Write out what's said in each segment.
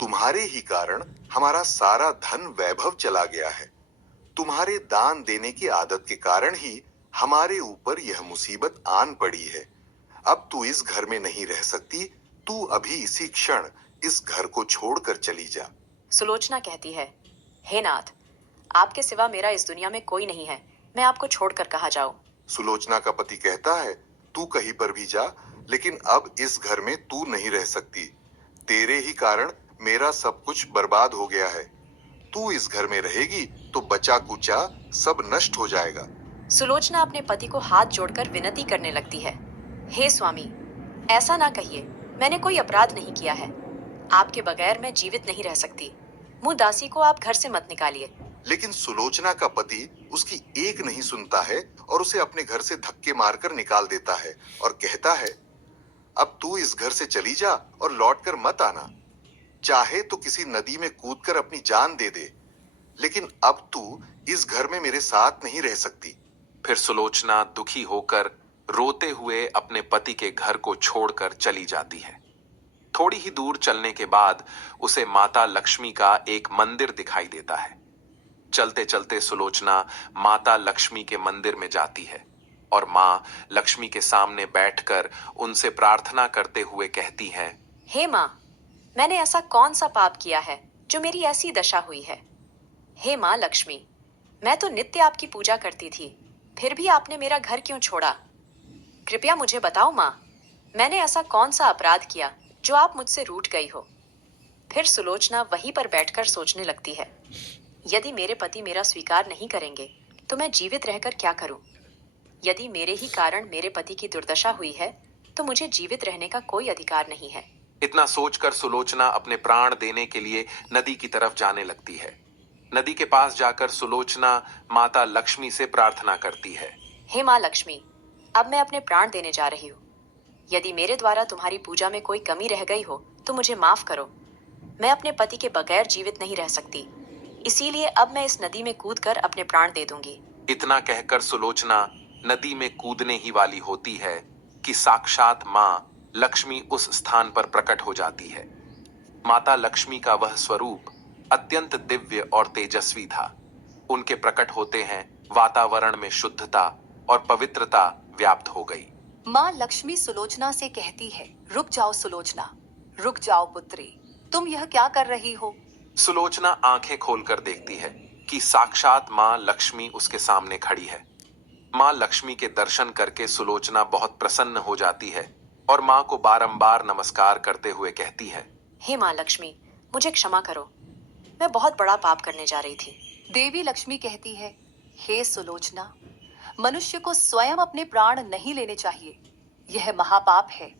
तुम्हारे ही कारण हमारा सारा धन वैभव चला गया है। तुम्हारे दान देने की आदत के कारण ही हमारे ऊपर यह मुसीबत आन पड़ी है। अब तू इस घर में नहीं रह सकती। तू अभी इसी क्षण इस घर को छोड़कर चली जा। सुलोचना कहती है, हे नाथ, आपके सिवा मेरा इस दुनिया में कोई नहीं है। मैं आपको छोड़कर कहाँ जाऊं? सुलोचना का पति कहता है, तू कहीं पर भी जा, लेकिन अब इस घर में तू नहीं रह सकती। तेरे ही कारण मेरा सब कुछ बर्बाद हो गया है। तू इस घर में रहेगी तो बचा कुचा सब नष्ट हो जाएगा। सुलोचना अपने पति को हाथ जोड़कर विनती करने लगती है, हे स्वामी, ऐसा ना कहिए। मैंने कोई अपराध नहीं किया है। आपके बगैर मैं जीवित नहीं रह सकती। मुँह दासी को आप घर से मत निकालिए। लेकिन सुलोचना का पति उसकी एक नहीं सुनता है और उसे अपने घर से धक्के मारकर निकाल देता है और कहता है, अब तू इस घर से चली जा और लौटकर मत आना। चाहे तो किसी नदी में कूदकर अपनी जान दे दे, लेकिन अब तू इस घर में मेरे साथ नहीं रह सकती। फिर सुलोचना दुखी होकर रोते हुए अपने पति के घर को छोड़कर चली जाती है। थोड़ी ही दूर चलने के बाद उसे माता लक्ष्मी का एक मंदिर दिखाई देता है। चलते चलते सुलोचना माता लक्ष्मी के मंदिर में जाती है और माँ लक्ष्मी के सामने बैठकर उनसे प्रार्थना करते हुए कहती हैं, हे माँ, मैंने ऐसा कौन सा पाप किया है जो मेरी ऐसी दशा हुई है? हे माँ लक्ष्मी, मैं तो नित्य आपकी पूजा करती थी, फिर भी आपने मेरा घर क्यों छोड़ा? कृपया मुझे बताओ माँ, मैंने ऐसा कौन सा अपराध किया जो आप मुझसे रूठ गई हो? फिर सुलोचना वहीं पर बैठकर सोचने लगती है, यदि मेरे पति मेरा स्वीकार नहीं करेंगे तो मैं जीवित रहकर क्या करूं? यदि मेरे ही कारण मेरे पति की दुर्दशा हुई है तो मुझे जीवित रहने का कोई अधिकार नहीं है। इतना सोचकर सुलोचना अपने प्राण देने के लिए नदी की तरफ जाने लगती है। नदी के पास जाकर सुलोचना माता लक्ष्मी से प्रार्थना करती है, हे माँ लक्ष्मी, अब मैं अपने प्राण देने जा रही हूँ। यदि मेरे द्वारा तुम्हारी पूजा में कोई कमी रह गई हो तो मुझे माफ करो। मैं अपने पति के बगैर जीवित नहीं रह सकती, इसीलिए अब मैं इस नदी में कूदकर अपने प्राण दे दूंगी। इतना कहकर सुलोचना नदी में कूदने ही वाली होती है कि साक्षात माँ लक्ष्मी उस स्थान पर प्रकट हो जाती है। माता लक्ष्मी का वह स्वरूप अत्यंत दिव्य और तेजस्वी था। उनके प्रकट होते हैं वातावरण में शुद्धता और पवित्रता व्याप्त हो गई। माँ लक्ष्मी सुलोचना से कहती है, रुक जाओ सुलोचना, रुक जाओ पुत्री, तुम यह क्या कर रही हो? सुलोचना आंखें खोलकर देखती है कि साक्षात माँ लक्ष्मी उसके सामने खड़ी है। माँ लक्ष्मी के दर्शन करके सुलोचना बहुत प्रसन्न हो जाती है और माँ को बारंबार नमस्कार करते हुए कहती है, हे माँ लक्ष्मी, मुझे क्षमा करो। मैं बहुत बड़ा पाप करने जा रही थी। देवी लक्ष्मी कहती है, हे सुलोचना, मनुष्य को स्वयं अपने प्राण नहीं लेने चाहिए। यह महापाप है।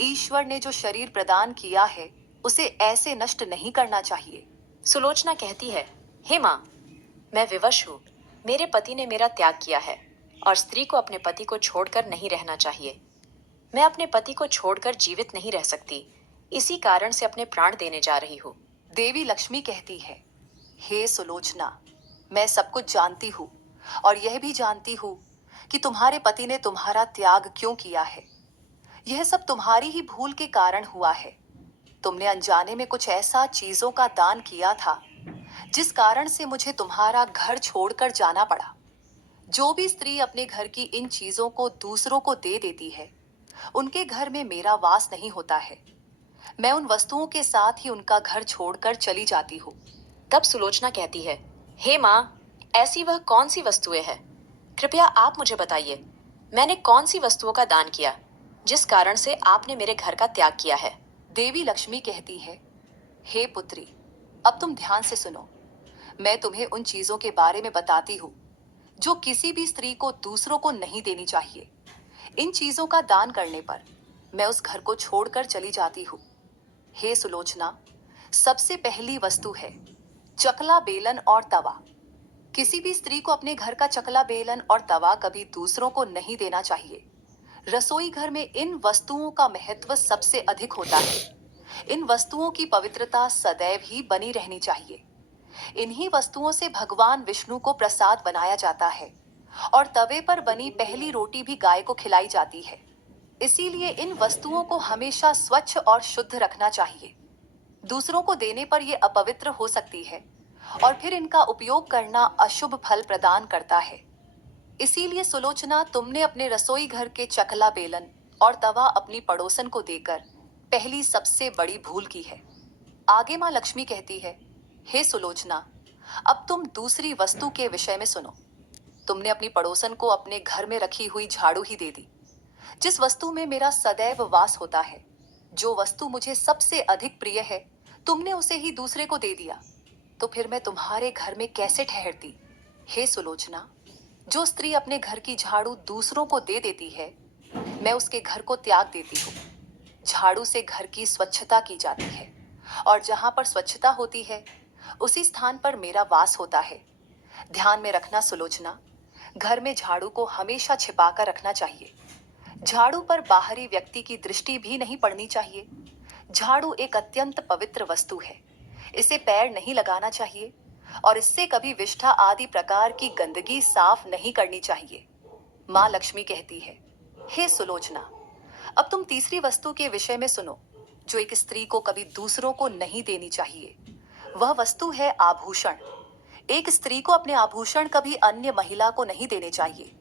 ईश्वर ने जो शरीर प्रदान किया है उसे ऐसे नष्ट नहीं करना चाहिए। सुलोचना कहती है, हे माँ, मैं विवश हूँ। मेरे पति ने मेरा त्याग किया है और स्त्री को अपने पति को छोड़कर नहीं रहना चाहिए। मैं अपने पति को छोड़कर जीवित नहीं रह सकती, इसी कारण से अपने प्राण देने जा रही हूँ। देवी लक्ष्मी कहती है, हे सुलोचना, मैं सब कुछ जानती हूँ और यह भी जानती हूँ कि तुम्हारे पति ने तुम्हारा त्याग क्यों किया है। यह सब तुम्हारी ही भूल के कारण हुआ है। तुमने अनजाने में कुछ ऐसा चीजों का दान किया था जिस कारण से मुझे तुम्हारा घर छोड़कर जाना पड़ा। जो भी स्त्री अपने घर की इन चीजों को दूसरों को दे देती है, उनके घर में मेरा वास नहीं होता है। मैं उन वस्तुओं के साथ ही उनका घर छोड़कर चली जाती हूँ। तब सुलोचना कहती है, हे माँ, ऐसी वह कौन सी वस्तुएं हैं? कृपया आप मुझे बताइए, मैंने कौन सी वस्तुओं का दान किया जिस कारण से आपने मेरे घर का त्याग किया है? देवी लक्ष्मी कहती है, हे पुत्री, अब तुम ध्यान से सुनो। मैं तुम्हें उन चीजों के बारे में बताती हूँ जो किसी भी स्त्री को दूसरों को नहीं देनी चाहिए। इन चीजों का दान करने पर मैं उस घर को छोड़कर चली जाती हूँ। हे सुलोचना, सबसे पहली वस्तु है चकला बेलन और तवा। किसी भी स्त्री को अपने घर का चकला बेलन और तवा कभी दूसरों को नहीं देना चाहिए। रसोई घर में इन वस्तुओं का महत्व सबसे अधिक होता है। इन वस्तुओं की पवित्रता सदैव ही बनी रहनी चाहिए। इन्हीं वस्तुओं से भगवान विष्णु को प्रसाद बनाया जाता है और तवे पर बनी पहली रोटी भी गाय को खिलाई जाती है। इसीलिए इन वस्तुओं को हमेशा स्वच्छ और शुद्ध रखना चाहिए। दूसरों को देने पर ये अपवित्र हो सकती है और फिर इनका उपयोग करना अशुभ फल प्रदान करता है। इसीलिए सुलोचना, तुमने अपने रसोई घर के चकला बेलन और तवा अपनी पड़ोसन को देकर पहली सबसे बड़ी भूल की है। आगे माँ लक्ष्मी कहती है, हे सुलोचना, अब तुम दूसरी वस्तु के विषय में सुनो। तुमने अपनी पड़ोसन को अपने घर में रखी हुई झाड़ू ही दे दी, जिस वस्तु में मेरा सदैव वास होता है। जो वस्तु मुझे सबसे अधिक प्रिय है, तुमने उसे ही दूसरे को दे दिया, तो फिर मैं तुम्हारे घर में कैसे ठहरती? हे सुलोचना, जो स्त्री अपने घर की झाड़ू दूसरों को दे देती है, मैं उसके घर को त्याग देती हूँ। झाड़ू से घर की स्वच्छता की जाती है, और जहाँ पर स्वच्छता होती है, उसी स्थान पर मेरा वास होता है। ध्यान में रखना सुलोचना, घर में झाड़ू को हमेशा छिपाकर रखना चाहिए। झाड़ू पर बाहरी व्यक्ति की दृष्टि भी नहीं पड़नी चाहिए। झाड़ू एक अत्यंत पवित्र वस्तु है। इसे पैर नहीं लगाना चाहिए और इससे कभी विष्ठा आदि प्रकार की गंदगी साफ नहीं करनी चाहिए। माँ लक्ष्मी कहती है, हे सुलोचना, अब तुम तीसरी वस्तु के विषय में सुनो, जो एक स्त्री को कभी दूसरों को नहीं देनी चाहिए। वह वस्तु है आभूषण। एक स्त्री को अपने आभूषण कभी अन्य महिला को नहीं देने चाहिए।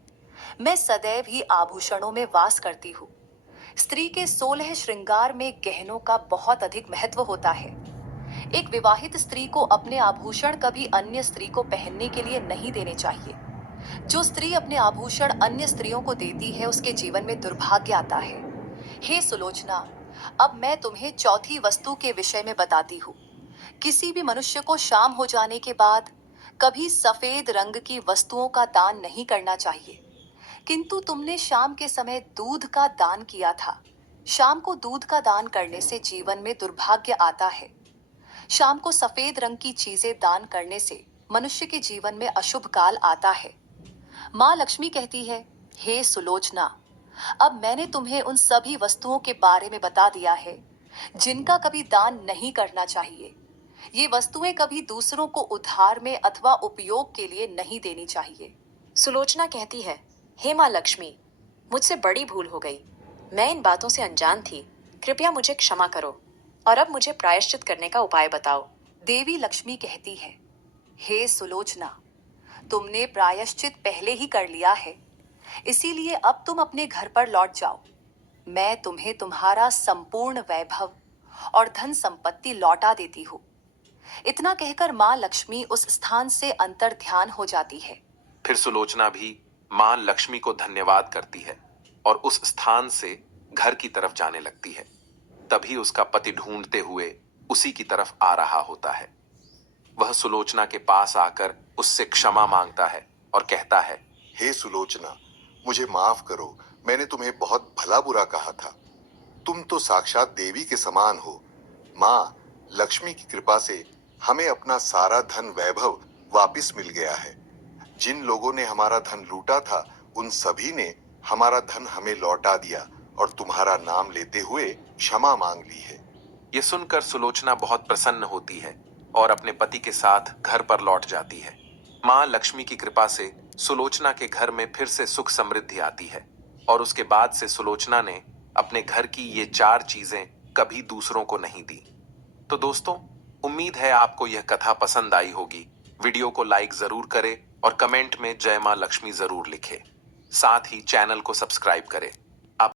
मैं सदैव ही आभूषणों में वास करती हूँ। स्त्री के 16 श्रृंगार में गहनों का बहुत अधिक महत्व होता है। एक विवाहित स्त्री को अपने आभूषण कभी अन्य स्त्री को पहनने के लिए नहीं देने चाहिए। जो स्त्री अपने आभूषण अन्य स्त्रियों को देती है, उसके जीवन में दुर्भाग्य आता है। हे सुलोचना, अब मैं तुम्हें चौथी वस्तु के विषय में बताती हूँ। किसी भी मनुष्य को शाम हो जाने के बाद कभी सफेद रंग की वस्तुओं का दान नहीं करना चाहिए, किंतु तुमने शाम के समय दूध का दान किया था। शाम को दूध का दान करने से जीवन में दुर्भाग्य आता है। शाम को सफेद रंग की चीजें दान करने से मनुष्य के जीवन में अशुभ काल आता है। माँ लक्ष्मी कहती है, हे सुलोचना, अब मैंने तुम्हें उन सभी वस्तुओं के बारे में बता दिया है जिनका कभी दान नहीं करना चाहिए। ये वस्तुएं कभी दूसरों को उधार में अथवा उपयोग के लिए नहीं देनी चाहिए। सुलोचना कहती है, हे माँ लक्ष्मी, मुझसे बड़ी भूल हो गई। मैं इन बातों से अनजान थी। कृपया मुझे क्षमा करो और अब मुझे प्रायश्चित करने का उपाय बताओ। देवी लक्ष्मी कहती है, हे सुलोचना, तुमने प्रायश्चित पहले ही कर लिया है, इसीलिए अब तुम अपने घर पर लौट जाओ। मैं तुम्हें तुम्हारा संपूर्ण वैभव और धन संपत्ति लौटा देती हूँ। इतना कहकर माँ लक्ष्मी उस स्थान से अंतर ध्यान हो जाती है। फिर सुलोचना भी मां लक्ष्मी को धन्यवाद करती है और उस स्थान से घर की तरफ जाने लगती है। तभी उसका पति ढूंढते हुए उसी की तरफ आ रहा होता है। वह सुलोचना के पास आकर उससे क्षमा मांगता है और कहता है, हे सुलोचना, मुझे माफ करो, मैंने तुम्हें बहुत भला बुरा कहा था। तुम तो साक्षात देवी के समान हो। माँ लक्ष्मी की कृपा से हमें अपना सारा धन वैभव वापिस मिल गया है। जिन लोगों ने हमारा धन लूटा था, उन सभी ने हमारा धन हमें लौटा दिया और तुम्हारा नाम लेते हुए क्षमा मांग ली है। यह सुनकर सुलोचना बहुत प्रसन्न होती है और अपने पति के साथ घर पर लौट जाती है। मां लक्ष्मी की कृपा से सुलोचना के घर में फिर से सुख समृद्धि आती है और उसके बाद से सुलोचना ने अपने घर की ये 4 चीजें कभी दूसरों को नहीं दी। तो दोस्तों, उम्मीद है आपको यह कथा पसंद आई होगी। वीडियो को लाइक जरूर करें और कमेंट में जय मां लक्ष्मी जरूर लिखें। साथ ही चैनल को सब्सक्राइब करें।